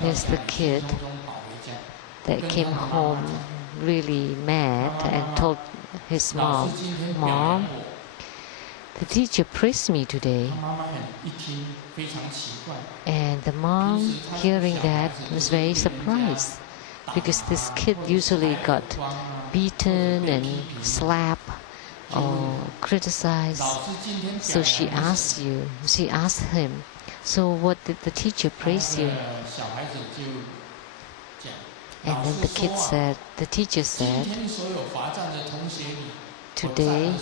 There's the kid that came home really mad and told his mom, "Mom, the teacher praised me today." And the mom, hearing that, was very surprised, because this kid usually got beaten and slapped or criticized. So she asked him, "So what did the teacher praise you?" And then the teacher said, "Today,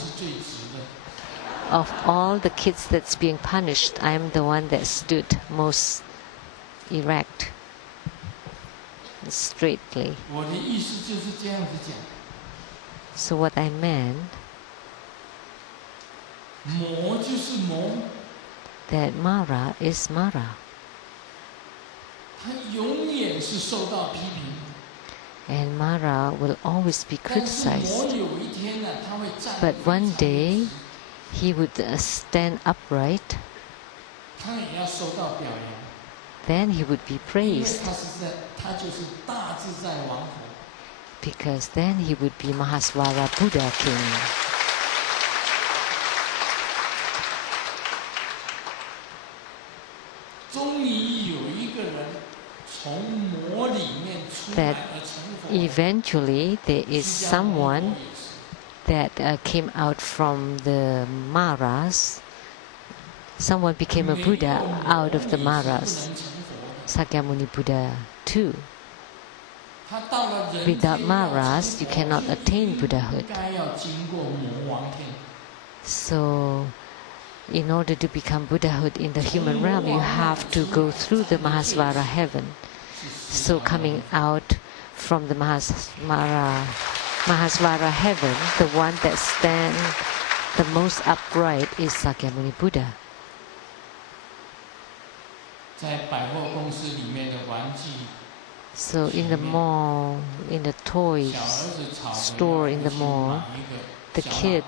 of all the kids that's being punished, I am the one that stood most erect, straightly." So what I meant, that Mara is Mara. And Mara will always be criticized. But one day, he would stand upright. Then he would be praised. Because then he would be Mahaswara Buddha King. That eventually there is someone that came out from the Maras. Someone became a Buddha out of the Maras. Sakyamuni Buddha too. Without Maras, you cannot attain Buddhahood. So, in order to become Buddhahood in the human realm, you have to go through the Mahasvara heaven. So, coming out from the Mahasvara heaven, the one that stands the most upright is Sakyamuni Buddha. So in the mall, in the toy store in the mall, the kid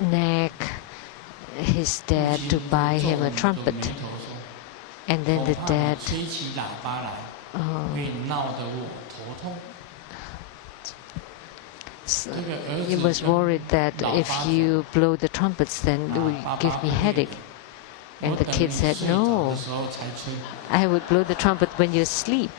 nagged his dad to buy him a trumpet. And then the dad he was worried that if you blow the trumpets, then it would give me headache. And the kid said, "No, I would blow the trumpet when you're asleep."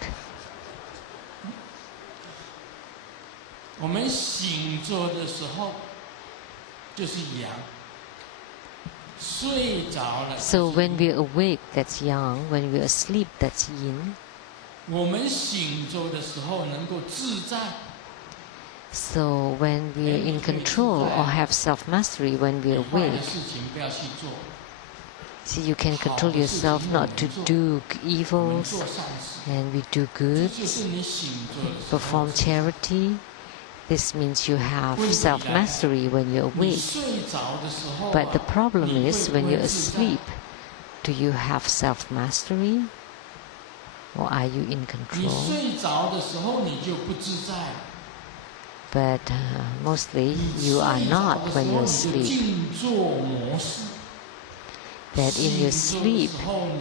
So when we're awake, that's yang. When we're asleep, that's yin. So when we're in control or have self-mastery, when we're awake, see, you can control yourself not to do evils, and we do good, perform charity. This means you have self-mastery when you're awake. But the problem is, when you're asleep, do you have self-mastery? Or are you in control? But mostly you are not when you're asleep. That in your sleep,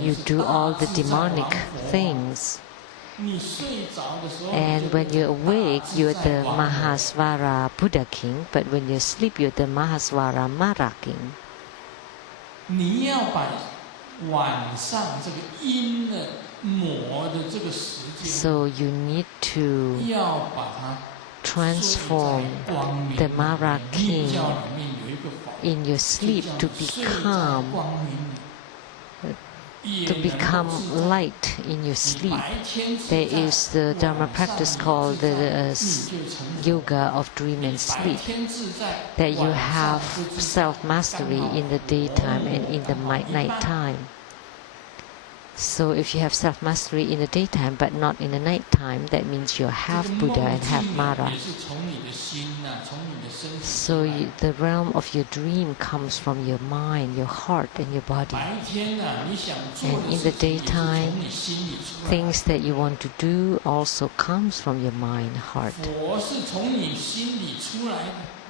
you do all the demonic things. And when you're awake, you're the Mahasvara Buddha King, but when you're asleep, you're the Mahasvara Mara King. So you need to transform the Mara King in your sleep to become light in your sleep. There is the Dharma practice called the yoga of dream and sleep, that you have self-mastery in the daytime and in the night time. So if you have self-mastery in the daytime but not in the night time, that means you're half Buddha and half Mara. So the realm of your dream comes from your mind, your heart, and your body. And in the daytime, things that you want to do also comes from your mind, heart.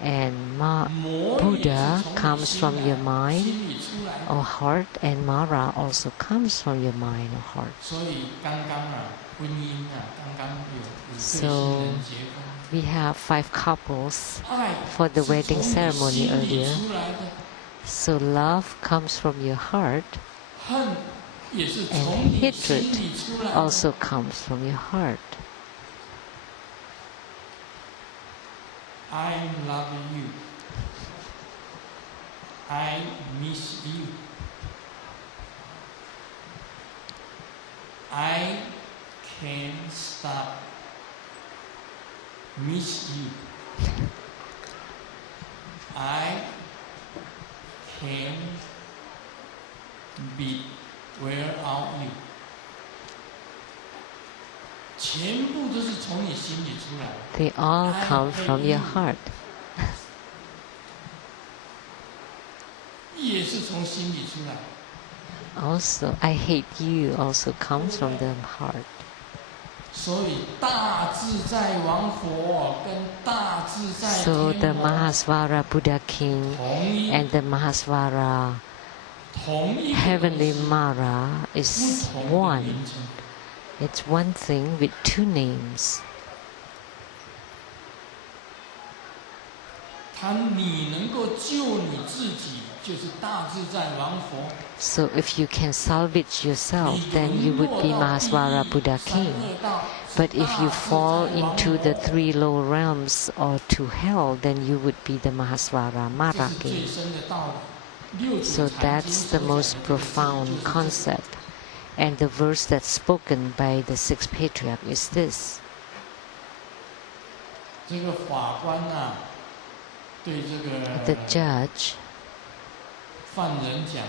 And Buddha comes from your mind or heart, and Mara also comes from your mind or heart. So we have 5 couples for the wedding ceremony earlier. So love comes from your heart, and hatred also comes from your heart. I love you. I miss you. I can't stop miss you. I can't be without you. 全部都是从你心里出来的。 They all come from your heart. 也是从心里出来。 Also, I hate you also comes from the heart. 所以大自在王佛跟大自在 So the 天王 Mahasvara Buddha King 同一 and the Mahasvara 同一个 Heavenly Mara is 不同的 one. 名称。 It's one thing with 2 names. 你能够救你自己，就是大自在王佛。 So if you can salvage yourself, then you would be Mahasvara Buddha King. But if you fall into the 3 low realms or to hell, then you would be the Mahasvara Mara 这是最 King. 深的道理。六祖 So 坛经 that's 所 the 讲的 most 这个 profound 就是这个 concept. And the verse that's spoken by the 6th Patriarch is this. 这个法官啊，对这 The 个 judge 犯人讲，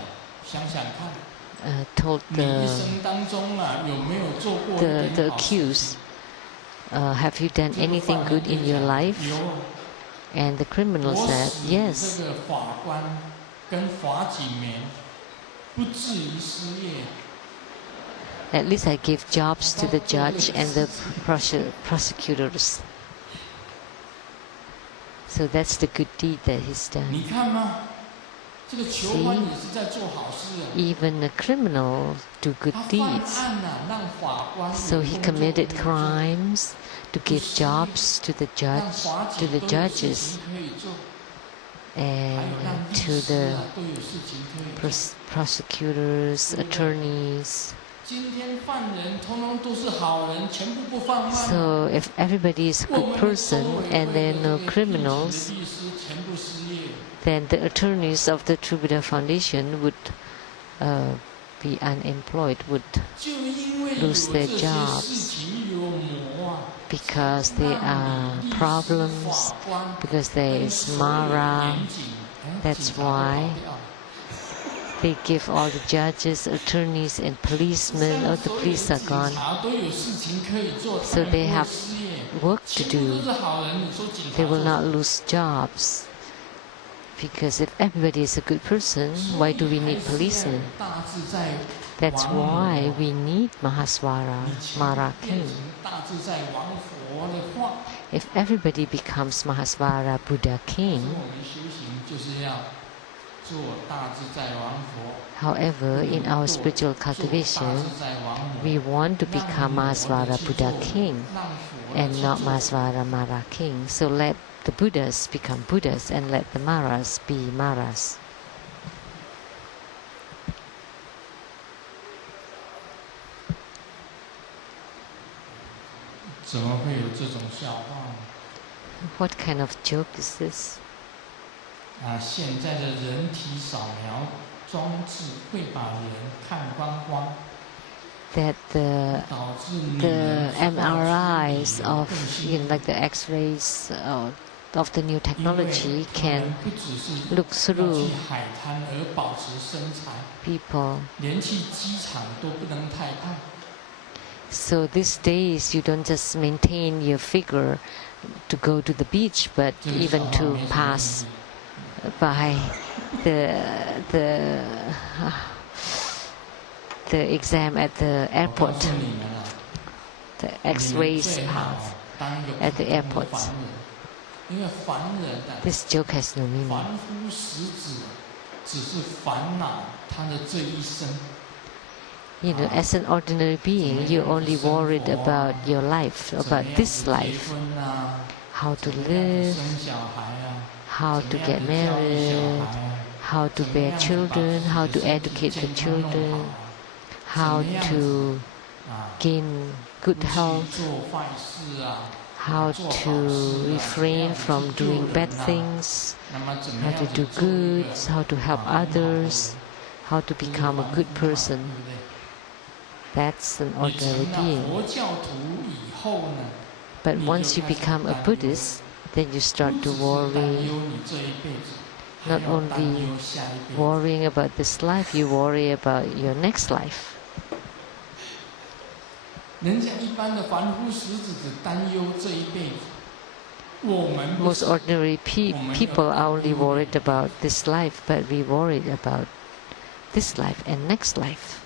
想想看， told 你一生当中啊，有没有做过一 the 点好事 accused, 情？ have you done 这个 anything 犯 good 人 in 就 your 讲 life? 有， And the criminal 我 said, 使 yes. 这个法官跟法警们不至于失业。 At least I gave jobs to the judge and the prosecutors. So that's the good deed that he's done. 你看吗？这个囚犯也是在做好事啊。 Even a criminal do good 他犯 deeds. 案啊，让法官 So 有 he 工作 committed 可以做 crimes to give jobs to the 让 judge, 法 to 警 the 都有事 judges, 情可以做，还 and 有让律 to 师 the 啊都有事情可以做。 prosecutors, attorneys. 今天犯人通通都是好人，全部不犯案。 So if everybody is a 我 good 们的 person 周围 and 会 there 的 are 这 no 个 criminals, 律师全部失业。 then the attorneys of the True Buddha Foundation would be unemployed, would 就因为有 lose 这 their 些事 jobs 情有魔啊， because there 让 are 你律师 problems, 法官 because there 跟 is 所有的 Mara. 严警 That's 警察都跑 why 掉。 They give all the judges, attorneys, and policemen. All the police are gone. 警察都有事情可以做， So 他们 they 不会 have 失业， work to 全部 do. 都是好人。你说警察 They will 做 not 什么？ lose jobs. Because if everybody is a good person, why do we need policemen? 大自在 That's 王母 why we need Mahasvara, 你全 Mara 部变 King. 成大自在王佛的话， If everybody becomes Mahasvara Buddha 所以 King, 我们修行就是要做大自在王佛。 however, in our spiritual cultivation, we want to become Mahasvara Buddha King and not Mahasvara Mara King. So let the Buddhas become Buddhas and let the Maras be Maras. 怎么会有这种笑话呢？ What kind of joke is this? 现在的人体扫描装置会把人看光光， That the 导致女 the 人 MRIs 更 of 幸 like the X-rays of the new 因为 technology 他 can 们不只是 look 要 through 去海滩而保持身材， people. 连去机场都不能太胖。 So these days you don't just maintain your figure to go to the beach, but 这个 even 笑话 to 没什么 pass 意义 by the exam at the 我告 airport, 诉你们啊， the 你们 X-rays 最好 path. 当一个 at the 普通的 airports. 凡人， This joke has no meaning. As an ordinary being, you're only worried about your life, about this life. How to live, how to get married, how to bear children, how to educate the children, how to gain good health, how to refrain from doing bad things, how to do good, how to help others, how to become a good person. That's an ordinary being. But once you become a Buddhist, then you start to worry. Not only worrying about this life, you worry about your next life. Most ordinary people are only worried about this life, but we worried about this life and next life.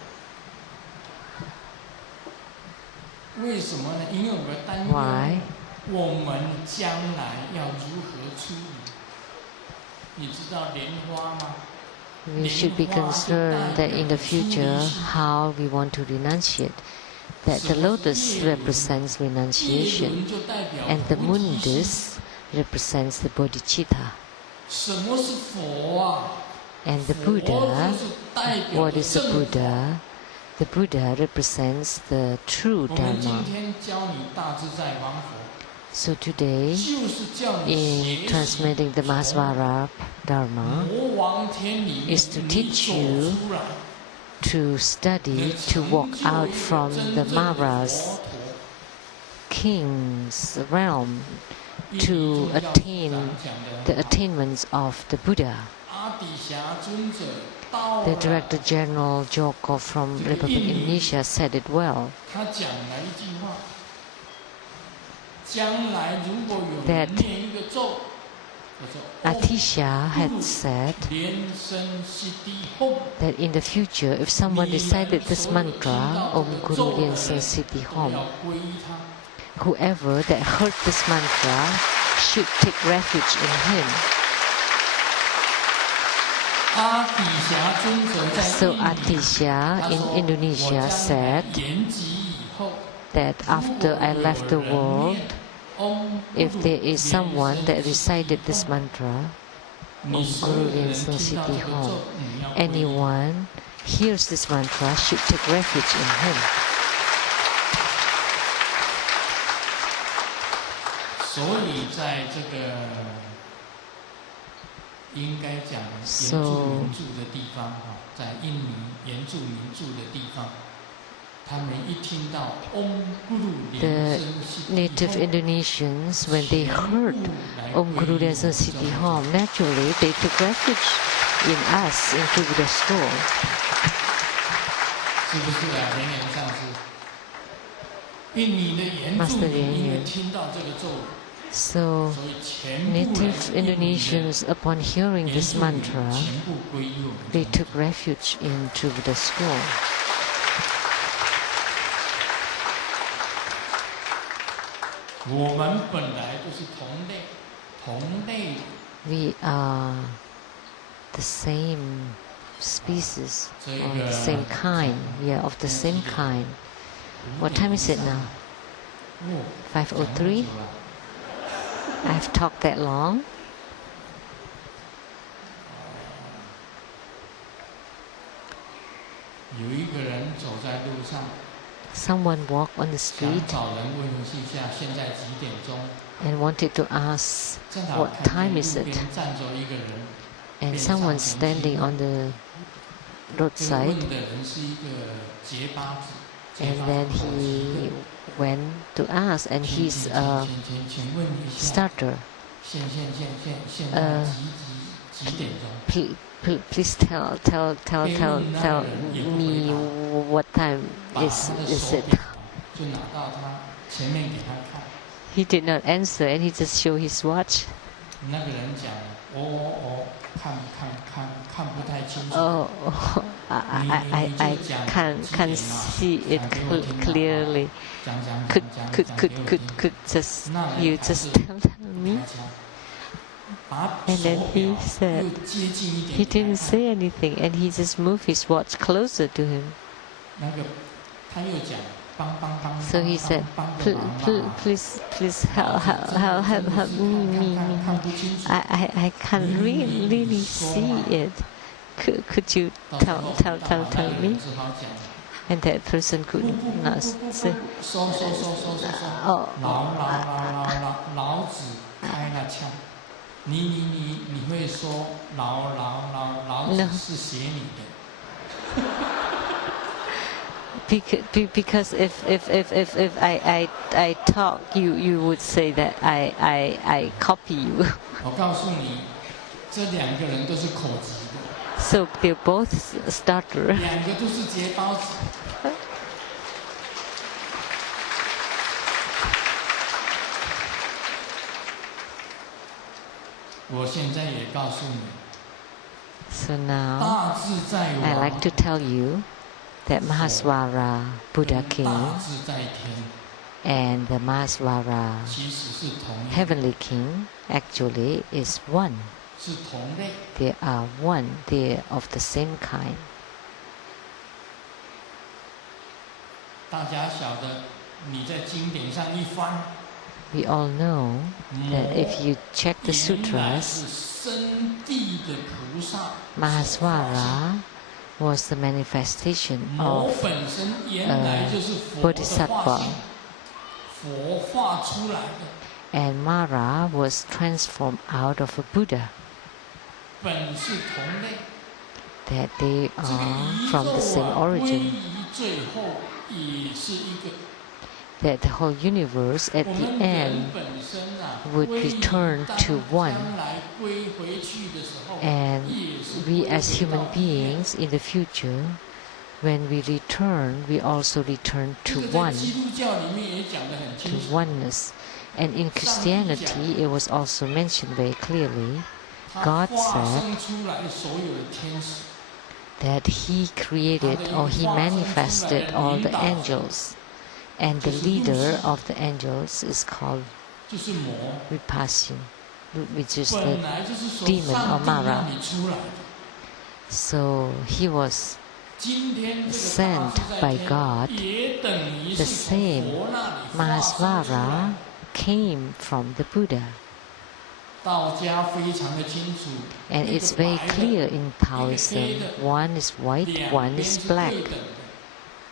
Why? We should be concerned that in the future, how we want to renunciate. That the lotus represents renunciation, and the mundus represents the bodhicitta. And the Buddha, what is the Buddha? The Buddha represents the true Dharma. So today, in transmitting the Mahasvara Dharma, is to teach you to study, to walk out from the Mara's king's realm, to attain the attainments of the Buddha. The Director General Joko from Republic of Indonesia said it well. That Atisha had said that in the future, if someone recited this mantra, Om Guru Lian Siddhi Hom, whoever that heard this mantra should take refuge in him. So Atisha in Indonesia said that after I left the world, if there is someone that recited this mantra, Om Guru Lian Siddhi Hom, anyone hears this mantra should take refuge in him. So, the native Indonesians, when they heard Om Guru Lian Siddhi Hom, naturally they took refuge in us, in True Buddha School. Master Lian. So, native Indonesians, upon hearing this mantra, they took refuge in True Buddha School. We are the same species, or the same kind. We are of the same kind. What time is it now? 5:03? I've talked that long. Someone walked on the street and wanted to ask what time is it. And someone standing on the roadside, and then he went to ask, and he's a starter. Please tell me what time is it. He did not answer, and he just showed his watch. Oh, I can't see it clearly. Could you just tell me? And then he said, he didn't say anything, and he just moved his watch closer to him. So he said, please help me. I can't really see it. Could you tell me? And that person could not say, oh. No. Because if I talk, you would say that I copy you. So they're both stutter. So now, I like to tell you that Mahaswara Buddha King and the Mahaswara Heavenly King actually is one. They are one. They are of the same kind. We all know that if you check the sutras, Mahaswara was the manifestation of Bodhisattva, and Mara was transformed out of a Buddha. That they are from the same origin. That the whole universe at the end would return to one. And we as human beings in the future, when we return, we also return to one, to oneness. And in Christianity, it was also mentioned very clearly, God said that He created or He manifested all the angels. And the leader of the angels is called Vipassin, which is the demon or Mara. So he was sent by God. The same Mahaswara came from the Buddha. And it's very clear in Taoism. One is white, one is black.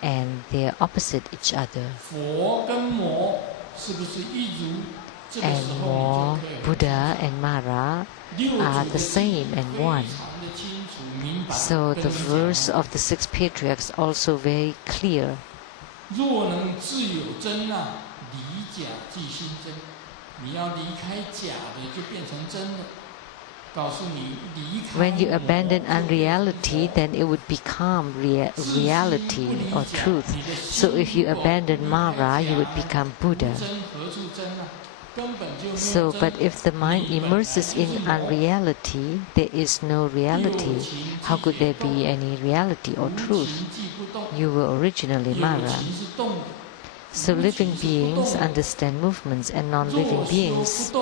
And they are opposite each other. And Mo, Buddha and Mara are the same and one. So the verse of the six patriarchs also very clear. When you abandon unreality, then it would become reality or truth. So if you abandon Mara, you would become Buddha. So, but if the mind immerses in unreality, there is no reality. How could there be any reality or truth? You were originally Mara. So living beings understand movements and non-living beings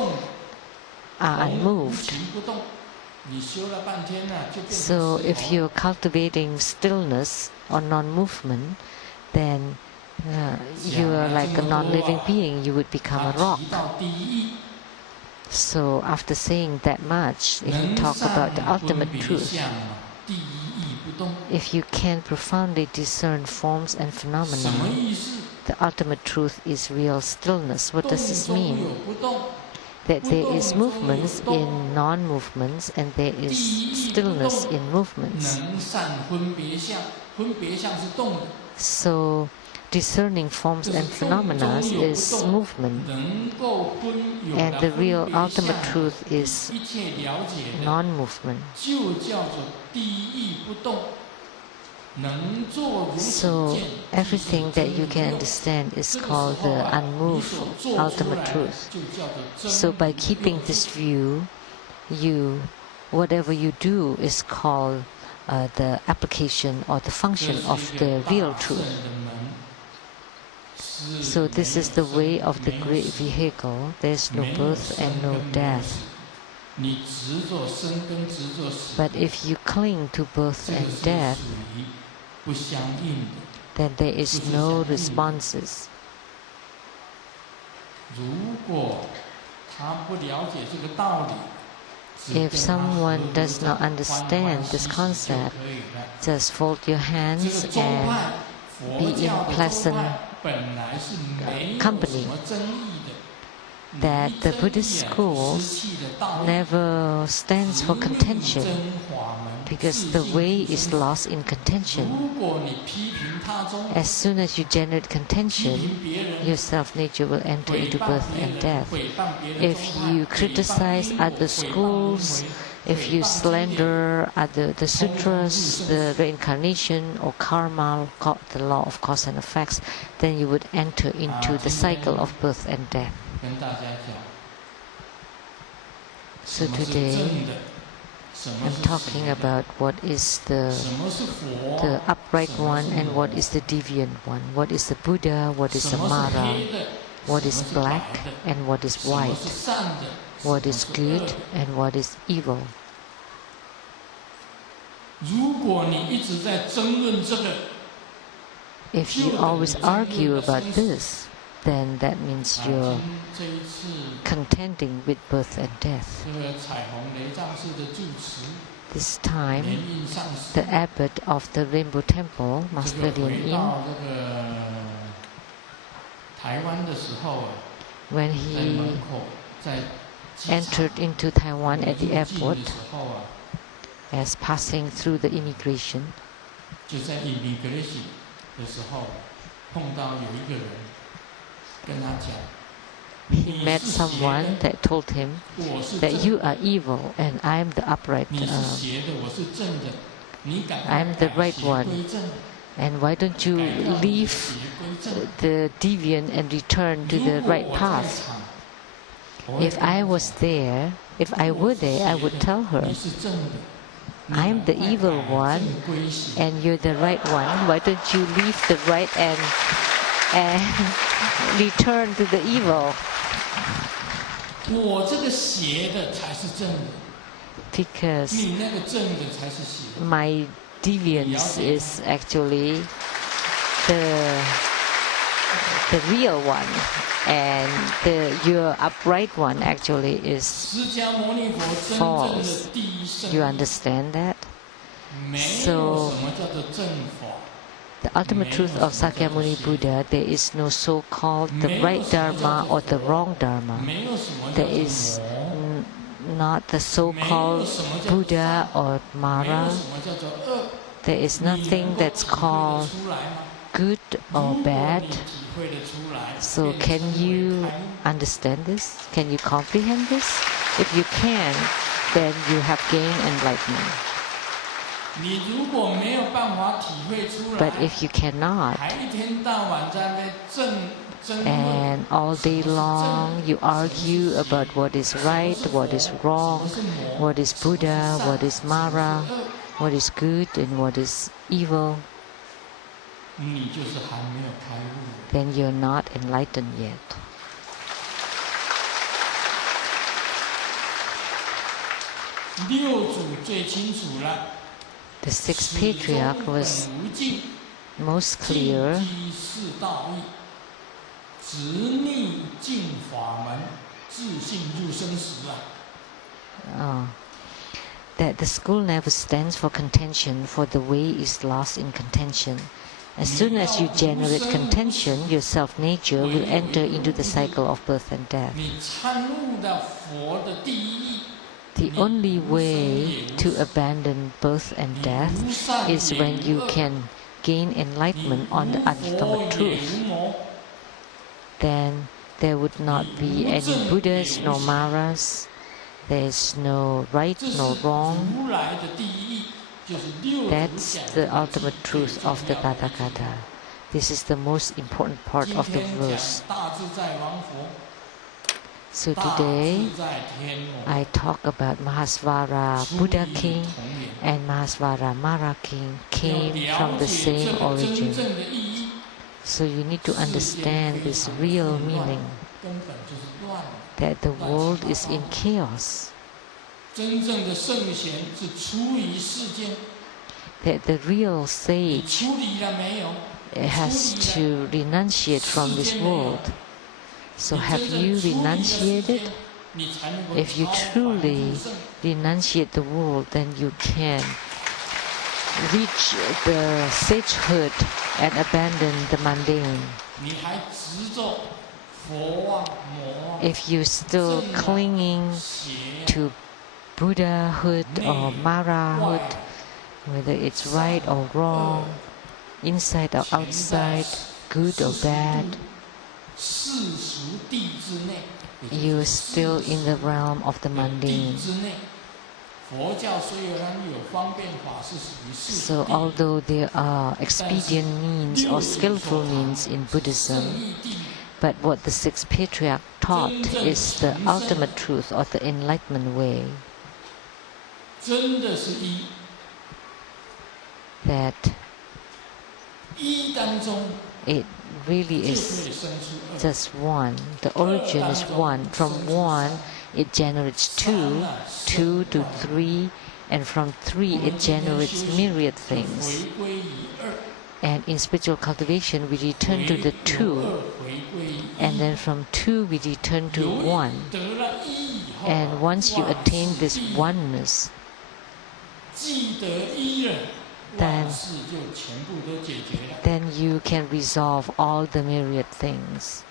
are unmoved. So if you're cultivating stillness or non-movement, then you are like a non-living being, you would become a rock. So after saying that much, if you talk about the ultimate truth, if you can profoundly discern forms and phenomena, the ultimate truth is real stillness. What does this mean? That there is movements in non-movements and there is stillness in movements. So discerning forms and phenomena is movement, and the real ultimate truth is non-movement. So everything that you can understand is called the unmoved ultimate truth. So by keeping this view, whatever you do is called the application or the function of the real truth. So this is the way of the great vehicle. There is no birth and no death. But if you cling to birth and death, then there is no responses. If someone does not understand this concept, just fold your hands and be in pleasant company. That the Buddhist schools never stands for contention, because the way is lost in contention. As soon as you generate contention, your self-nature will enter into birth and death. If you criticize other schools, if you slander the sutras, the reincarnation or karma, the law of cause and effects, then you would enter into the cycle of birth and death. So today, I'm talking about what is the upright one and what is the deviant one. What is the Buddha, what is the Mara, what is black and what is white, what is good and what is evil. If you always argue about this, then that means you're contending with birth and death. This time, the abbot of the Rainbow Temple, Master Lian, when he entered into Taiwan at the airport, as passing through the immigration, he met someone that told him that you are evil and I am the upright, I am the right one. And why don't you leave the deviant and return to the right path? If I were there, I would tell her, I am the evil one and you're the right one. Why don't you leave the right and return to the evil? Because my deviance is actually the real one, and your upright one actually is false. You understand that? So, the ultimate truth of Sakyamuni Buddha, there is no so-called the right Dharma or the wrong Dharma. There is not the so-called Buddha or Mara. There is nothing that's called good or bad. So can you understand this? Can you comprehend this? If you can, then you have gained enlightenment. But if you cannot, and all day long you argue about what is right, what is wrong, what is Buddha, what is Mara, what is good and what is evil, then you're not enlightened yet. The sixth patriarch was most clear that the school never stands for contention, for the way is lost in contention. As soon as you generate contention, your self-nature will enter into the cycle of birth and death. The only way to abandon birth and death is when you can gain enlightenment on the ultimate truth. Then there would not be any Buddhas, no Maras. There is no right, no wrong. That's the ultimate truth of the Tathagata. This is the most important part of the verse. So today, I talk about Mahasvara Buddha King and Mahasvara Mara King came from the same origin. So you need to understand this real meaning, that the world is in chaos. 真正的圣贤是出于世间。 That the real sage 出离了没有？ has to renunciate from this world. So have you renunciated? If you truly renunciate the world, then you can reach the sagehood and abandon the mundane. If you're still clinging to Buddhahood or Marahood, whether it's right or wrong, inside or outside, good or bad, you're still in the realm of the mundane. So although there are expedient means or skillful means in Buddhism, but what the sixth patriarch taught is the ultimate truth or the enlightenment way. That it really is just one. The origin is one. From one, it generates two, two to three, and from three, it generates myriad things. And in spiritual cultivation, we return to the two, and then from two, we return to one. And once you attain this oneness, then you can resolve all the myriad things.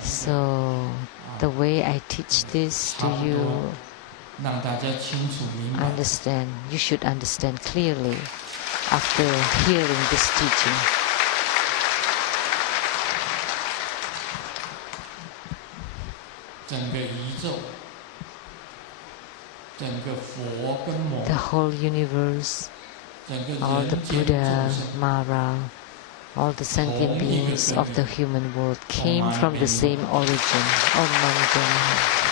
So the way I teach this to you, understand, you should understand clearly after hearing this teaching. The whole universe, all the Buddha, Mara, all the sentient beings of the human world came from the same origin, Om Mani Padme Hum.